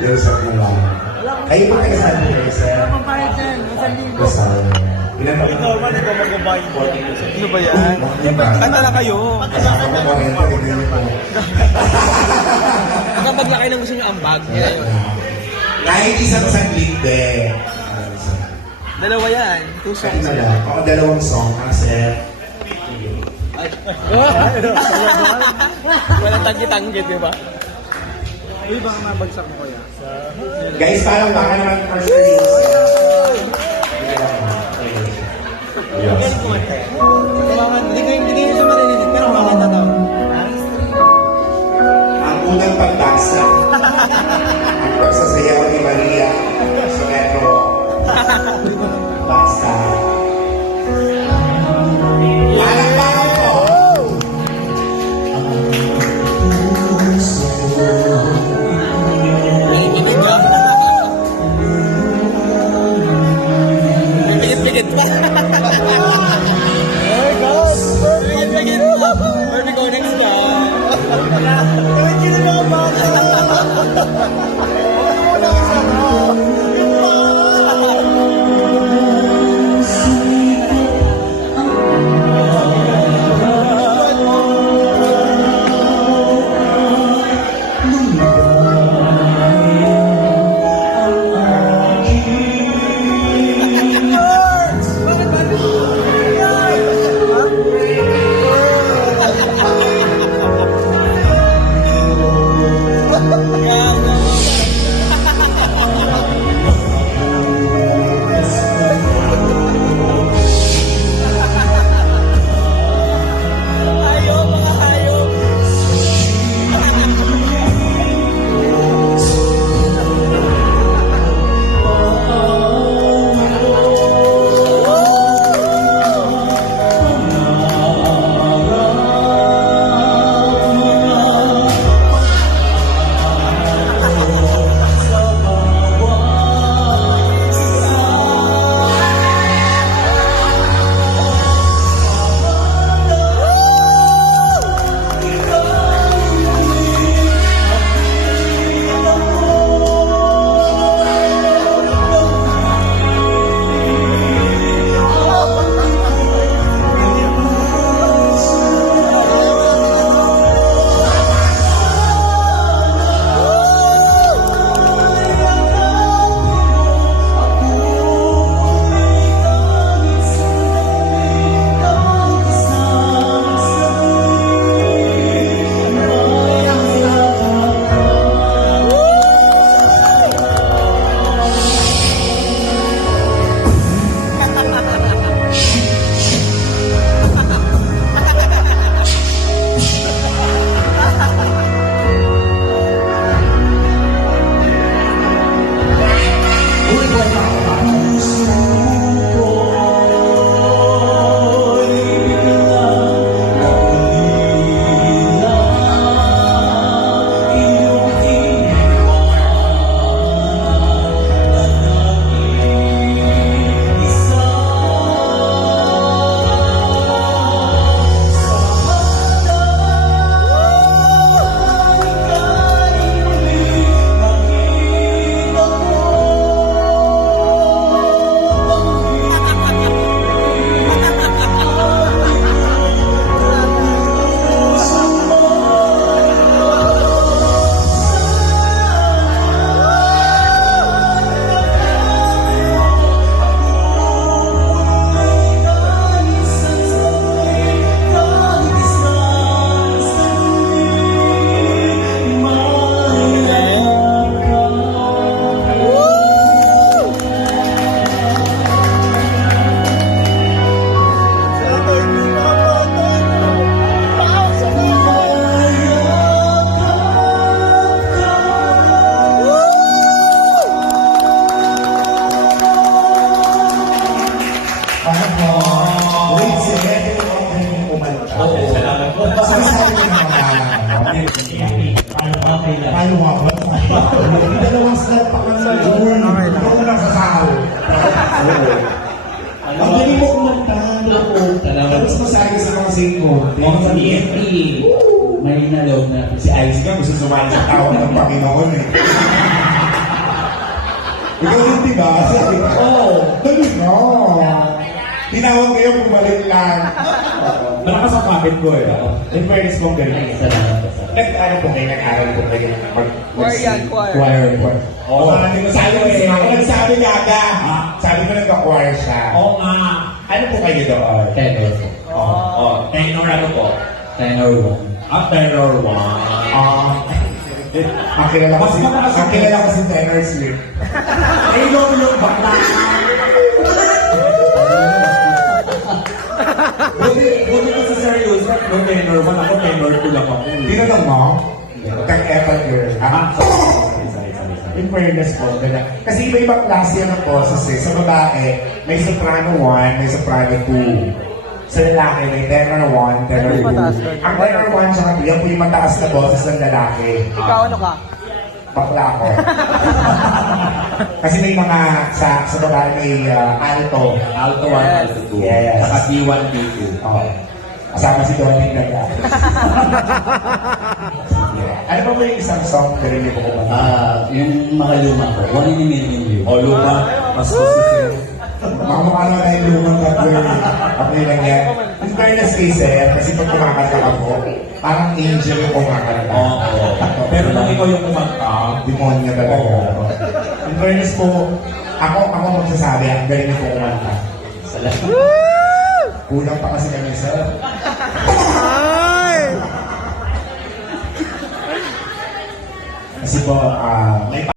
Yung sa kulang. Ay, pakisabi kayo, sir. Wala pang bayad dyan. 1,000. Kasal. Ilan ba? Ikaw man, ikaw mag-buy. Ano ba yan? Kanta na kayo. Kasama ko pa rin. Kapag na kayo nang gusto nyo ambag. Kahit isang saglit din. Dalawa yan. 2 songs. Ano lang? Ako dalawang song kasi Walang tanggi-tanggi, di ba? Uy, baka mabagsak mo kuya. guys, parang baka naman for serious. Hindi kayo sa marinig, pero makakanta daw. Ang unang pagdasa. Ang pagsasayaw ni Maria sa metro. Basta. Palakpakan ko! Pigit-pigit pa. Pigit-pigit pa. Where we go next ba? Paano nga ba? Dalawang slot pa kami sa journey. Ako lang sa sahod. Ang galing mo kumanta. Tapos masaya sa mga singko. Mga sa DFP. May nalog na si Isaac nga gusto sumali sa tawag ng Panginoon eh. Ikaw din, di ba? Sabi ko, Oo. dali na. Tinawag kayo, bumalik lang. Malakas ang kapit ko eh. In fairness mo, galing. Salamat po sa... Nag-ano po kayo, nag-aral po kayo. Choir yan, choir. Choir. Oo. Sabi ko, sabi ko, ako nagsabi gaga. Ah. Sabi ko, nagka-choir siya. Oo nga. Ano po kayo doon? Tenor po. Oo. Tenor ano po? Tenor 1. Tenor 1. Makilala ko si Taylor Swift. Ay, yung bakla. Buti ko sa serious. Yung tenor 1 ako, tenor 2 lang ako. Tinanong mo? Kag-effort girl. Sorry. In fairness po, ganyan. Kasi iba-ibang klase yan ng boses eh. Sa babae, may soprano 1, may soprano 2. Sa lalaki, may tenor 1, tenor 2. Ang tenor 1 sa yan po yung mataas na boses ng lalaki. Ikaw ano ka? Bakla ko. Kasi may mga, sa babae may alto. Alto 1, Alto 2. Yes. Saka B1, B2. Okay. Kasama si Donnie Gaga. Ano ba yung isang song na rin ko ba? Yung mga luma ko, One in a Million View. O, luma. Mas positive. Mga mukha na tayo lumang tatlo. Okay lang yan. In fairness kay Sir, kasi pag kumakanta ka po, parang angel yung kumakanta. Oo. Pero nung ikaw yung kumanta, Demonyo talaga. In fairness po, ako magsasabi, ang galing ko kumanta. Salamat. Kulang pa kasi kami, Sir. Kasi po, may